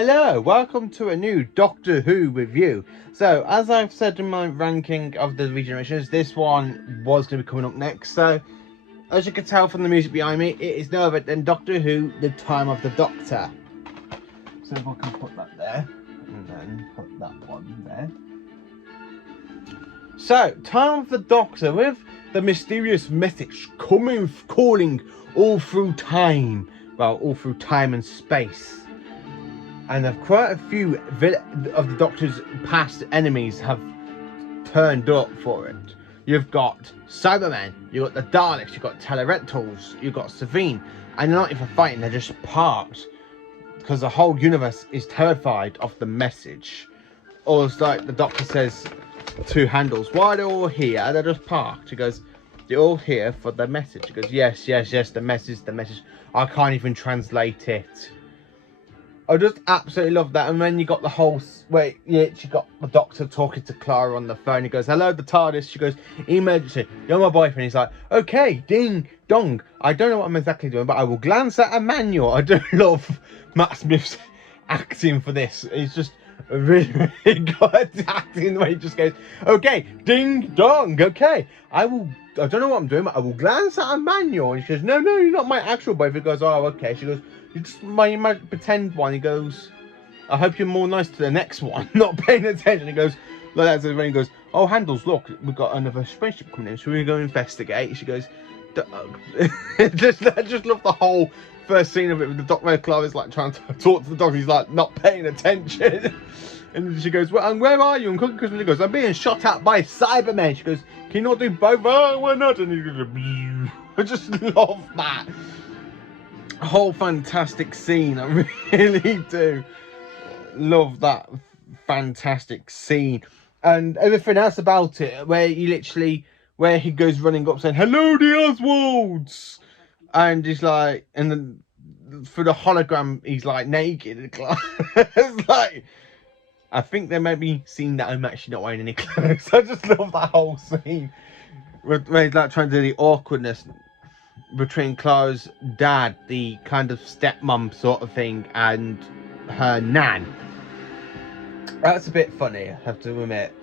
Hello, welcome to a new Doctor Who review. So, as I've said in my ranking of the regenerations, this one was going to be coming up next. So, as you can tell from the music behind me, it is no other than Doctor Who, The Time of the Doctor. So, if I can put that there, and then put that one there. So, Time of the Doctor, with the mysterious message calling all through time. Well, all through time and space. And quite a few of the Doctor's past enemies have turned up for it. You've got Cybermen, you've got the Daleks, you've got Telerentals, you've got Savine. And they're not even fighting, they're just parked. Because the whole universe is terrified of the message. Or it's like the Doctor says to Handles, why are they all here? They're just parked. He goes, they're all here for the message. He goes, yes, the message. I can't even translate it. I just absolutely love that. And then you got the whole where you actually got the Doctor talking to Clara on the phone. He goes, hello, the TARDIS. She goes, emergency, you're my boyfriend. He's like, okay, ding dong. I don't know what I'm exactly doing, but I will glance at a manual. I do love Matt Smith's acting for this. It's just really, really good acting. The way he just goes, okay, ding dong, okay. I don't know what I'm doing, but I will glance at a manual. And she goes, no, you're not my actual boyfriend. He goes, oh, okay. She goes, you're just my pretend one. He goes, I hope you're more nice to the next one, not paying attention. He goes, like that. So when he goes, oh, Handles, look, we've got another spaceship coming in, so we're going to investigate. She goes, I just love the whole first scene of it with the Doctor Clark is like trying to talk to the Doctor. He's like not paying attention. And she goes, well, and where are you? And Cookie Christmas, he goes, I'm being shot at by Cybermen. She goes, can you not do both? Oh, we're not. And he goes, I just love that whole fantastic scene. I really do love that fantastic scene. And everything else about it, where he goes running up saying, hello, the Oswalds. And he's like, and then for the hologram, he's like naked. It's like, I think they made me seem that I'm actually not wearing any clothes. I just love that whole scene where he's like trying to do the awkwardness between Clara's dad, the kind of stepmom sort of thing, and her nan. That's a bit funny, I have to admit.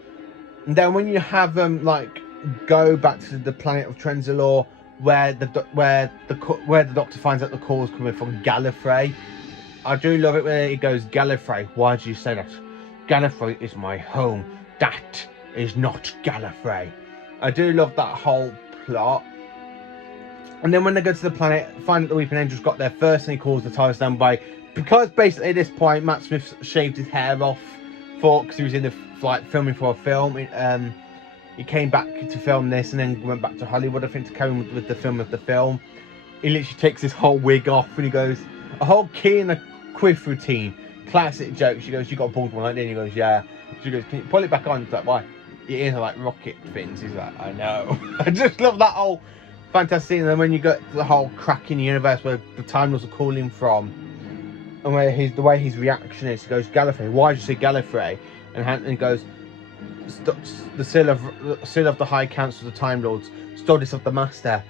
And then when you have them like go back to the planet of Trenzalore, where the Doctor finds out the call is coming from Gallifrey. I do love it when he goes, Gallifrey, why do you say that? Gallifrey is my home. That is not Gallifrey. I do love that whole plot. And then when they go to the planet, find that the Weeping Angel's got there first, and he calls the TARDIS down by, because basically at this point Matt Smith shaved his hair off because he was in the filming for a film. He came back to film this and then went back to Hollywood, I think, to carry on with the film of the film. He literally takes his whole wig off and he goes, a whole key and a quiff routine. Classic joke. She goes, you got a bald one, like that? And he goes, yeah. She goes, can you pull it back on? He's like, why? Your ears are like rocket fins. He's like, I know. I just love that whole fantastic scene. And then when you get to the whole crack in the universe where the Time Lords are calling from, and where the way his reaction is, he goes, Gallifrey, why did you say Gallifrey? And he goes, the seal of the High Council of the Time Lords, Studies of the Master,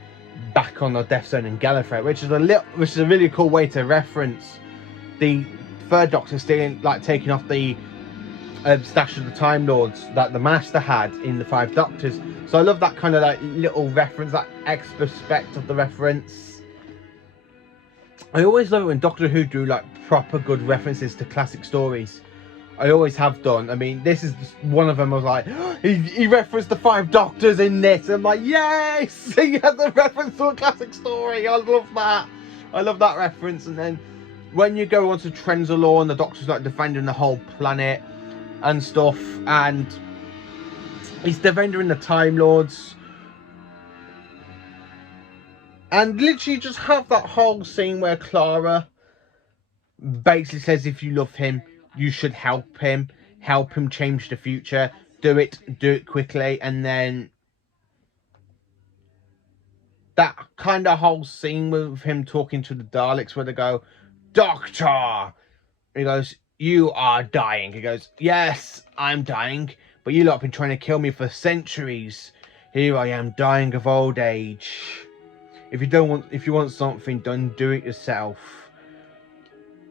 back on the Death Zone in Gallifrey, which is a really cool way to reference the third Doctor still taking off the stash of the Time Lords that the Master had in the Five Doctors. So I love that kind of like little reference, that extra aspect of the reference. I always love it when Doctor Who do like proper good references to classic stories. I always have done. I mean, this is one of them. I was like, he referenced the Five Doctors in this. I'm like, yes, he has a reference to a classic story. I love that. I love that reference. And then when you go onto Trenzalore and the Doctor's like defending the whole planet and stuff, and he's defending the Time Lords, and literally just have that whole scene where Clara basically says, if you love him, you should help him change the future, do it quickly. And then that kind of whole scene with him talking to the Daleks where they go, Doctor, he goes, you are dying. He goes, yes, I'm dying, but you lot have been trying to kill me for centuries. Here I am, dying of old age. If you want something done, do it yourself.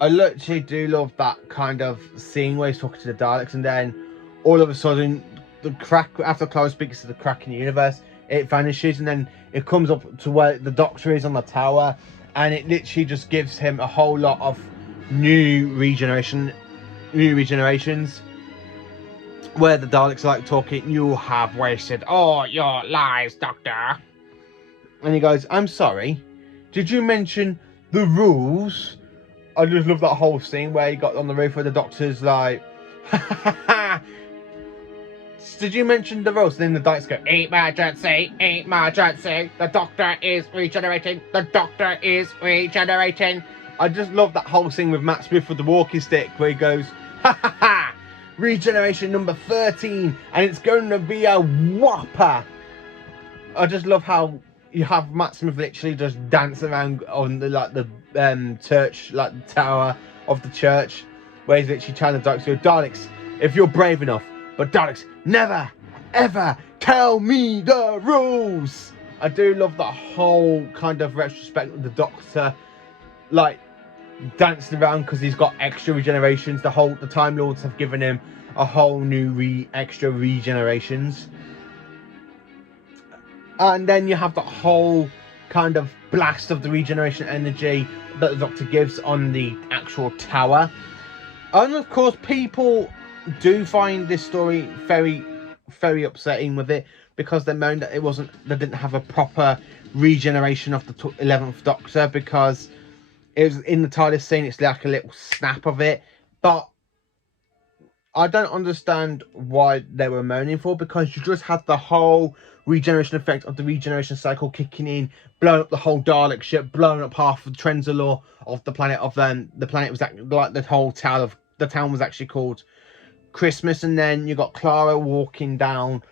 I literally do love that kind of scene where he's talking to the Daleks, and then all of a sudden, the crack, after Clara speaks to the crack in the universe, it vanishes, and then it comes up to where the Doctor is on the tower, and it literally just gives him a whole lot of new regenerations, where the Daleks are like talking, "You have wasted all your lives, Doctor." And he goes, "I'm sorry, did you mention the rules?" I just love that whole scene where he got on the roof where the Doctor's like, "Ha ha ha, did you mention the rules?" And then the Daleks go, emergency, the Doctor is regenerating, I just love that whole scene with Matt Smith with the walking stick where he goes, "Ha ha ha, regeneration number 13, and it's going to be a whopper." I just love how you have Matt Smith literally just dance around on the church, like the tower of the church, where he's literally trying to Daleks go, "Daleks, if you're brave enough, but Daleks, never, ever tell me the rules." I do love the whole kind of retrospect of the Doctor, like, dancing around because he's got extra regenerations. The Time Lords have given him a whole new extra regenerations. And then you have the whole kind of blast of the regeneration energy that the Doctor gives on the actual tower. And of course, people do find this story very, very upsetting with it, because they moan that they didn't have a proper regeneration of the 11th Doctor, because it was in the TARDIS scene, it's like a little snap of it. But I don't understand why they were moaning for, because you just had the whole regeneration effect of the regeneration cycle kicking in, blowing up the whole Dalek ship, blowing up half of Trenzalore of the planet of the planet was like the whole town of the town was actually called Christmas. And then you got Clara walking down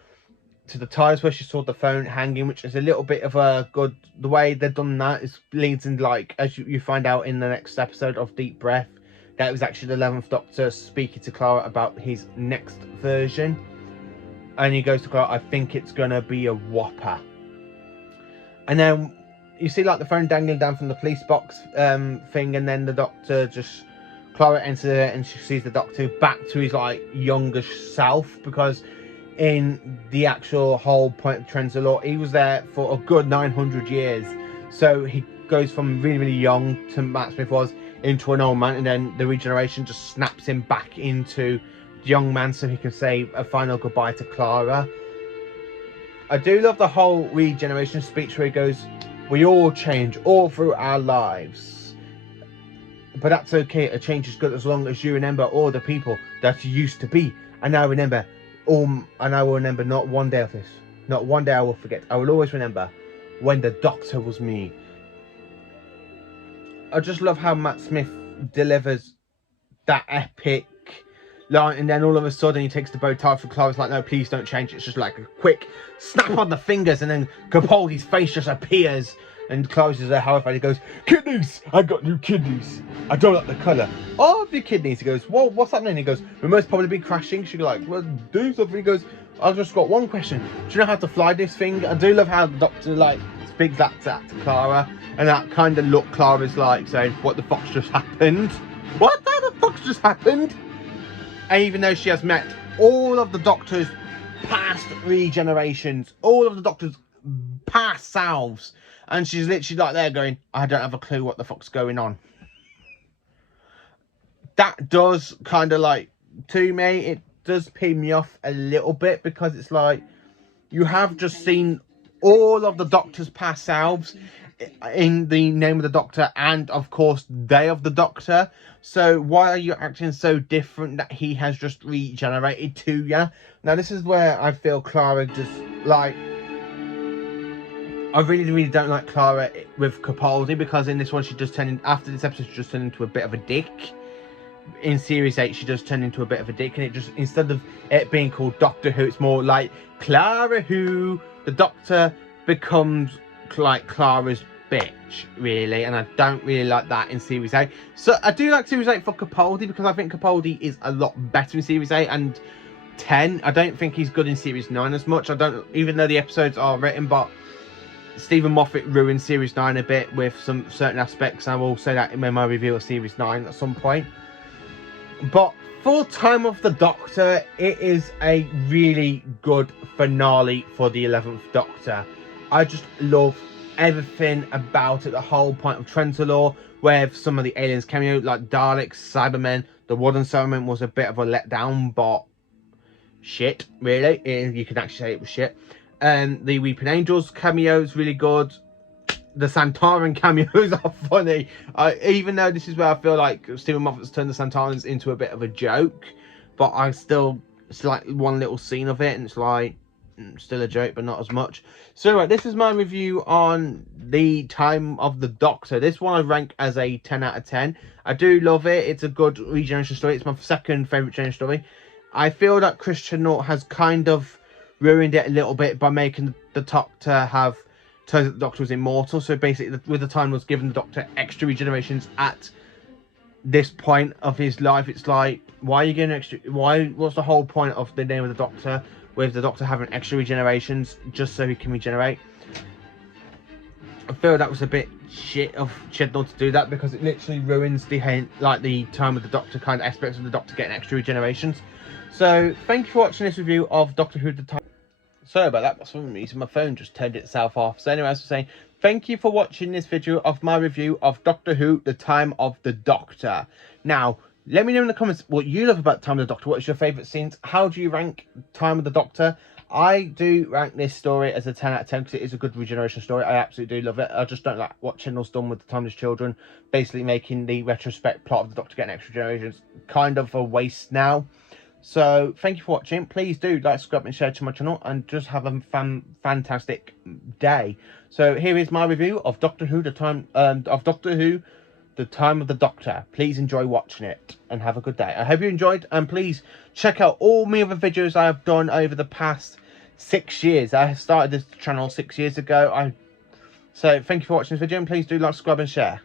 to the TARDIS where she saw the phone hanging, which is a little bit of a good, the way they've done that is leads in, like, as you find out in the next episode of Deep Breath, that it was actually the 11th Doctor speaking to Clara about his next version. And he goes to Clara, "I think it's gonna be a whopper." And then you see like the phone dangling down from the police box thing, and then the Doctor just, Clara enters it and she sees the Doctor back to his like younger self, because in the actual whole point of Trenzalore, he was there for a good 900 years. So he goes from really, really young to Matt Smith was into an old man, and then the regeneration just snaps him back into the young man so he can say a final goodbye to Clara. I do love the whole regeneration speech where he goes, "We all change all through our lives, but that's okay. A change is good as long as you remember all the people that you used to be. And I remember and I will remember not one day of this. Not one day I will forget. I will always remember when the Doctor was me." I just love how Matt Smith delivers that epic line, and then all of a sudden he takes the bow tie for Clara's like, "No, please don't change." It's just like a quick snap on the fingers, and then Capaldi's face just appears, and Clara's is there horrified. He goes, "Kidneys! I got new kidneys. I don't like the colour of your kidneys." He goes, "Well, what's happening?" He goes, "We must probably be crashing." She goes like, "Well, do something." He goes, "I've just got one question. Do you know how to fly this thing?" I do love how the Doctor like speaks that to Clara, and that kind of look Clara's like saying, "What the fuck's just happened? What the fuck's just happened?" And even though she has met all of the Doctor's past regenerations, all of the Doctor's past selves, and she's literally like there going, "I don't have a clue what the fuck's going on." That does kind of like, to me, it does pee me off a little bit, because it's like, you have just seen all of the Doctor's past selves in the name of the Doctor, and of course Day of the Doctor. So why are you acting so different that he has just regenerated to you? Now this is where I feel Clara just like, I really, really don't like Clara with Capaldi, because in this one she just turned in, after this episode she just turned into a bit of a dick. In series 8 she does turn into a bit of a dick, and it just, instead of it being called Doctor Who, it's more like Clara Who. The Doctor becomes like Clara's bitch, really, and I don't really like that in series 8. So I do like series 8 for Capaldi, because I think Capaldi is a lot better in series 8 and 10. I don't think he's good in series 9 as much. I don't, even though the episodes are written, but Stephen Moffat ruined Series 9 a bit with some certain aspects. I will say that in my review of Series 9 at some point. But for Time of the Doctor, it is a really good finale for the 11th Doctor. I just love everything about it. The whole point of Trenzalore, where some of the aliens cameo, like Daleks, Cybermen, the Wooden Settlement was a bit of a letdown, but shit, really. You can actually say it was shit. The Weeping Angels cameo is really good. The Santaran cameos are funny. Even though this is where I feel like Stephen Moffat's turned the Santarans into a bit of a joke, but it's like one little scene of it, and it's like still a joke, but not as much. So right, this is my review on the Time of the Doctor. This one I rank as a 10 out of 10. I do love it. It's a good regeneration story. It's my second favourite regeneration story. I feel that Chris Chibnall has kind of ruined it a little bit by making the Doctor have turns out the Doctor was immortal. So basically, with the Time was given the Doctor extra regenerations at this point of his life. It's like, why are you getting extra? What's the whole point of the name of the Doctor? With the Doctor having extra regenerations just so he can regenerate. I feel that was a bit shit of Chibnall to do that, because it literally ruins the Time of the Doctor kind of aspects of the Doctor getting extra regenerations. So thank you for watching this review of Doctor Who the Time. Sorry about that, but for some reason my phone just turned itself off. So anyway, as I was saying, thank you for watching this video of my review of Doctor Who the Time of the Doctor. Now, let me know in the comments what you love about Time of the Doctor. What is your favourite scenes? How do you rank Time of the Doctor? I do rank this story as a 10 out of 10 because it is a good regeneration story. I absolutely do love it. I just don't like what Chibnall's done with the Timeless Children, basically making the retrospect plot of the Doctor getting extra generations kind of a waste now. So thank you for watching. Please do like, subscribe and share to my channel, and just have a fantastic day. So here is my review of Doctor Who the Time the Time of the Doctor. Please enjoy watching it and have a good day. I hope you enjoyed, and please check out all my other videos I have done over the past 6 years. I started this channel 6 years ago. So thank you for watching this video, and please do like, subscribe and share.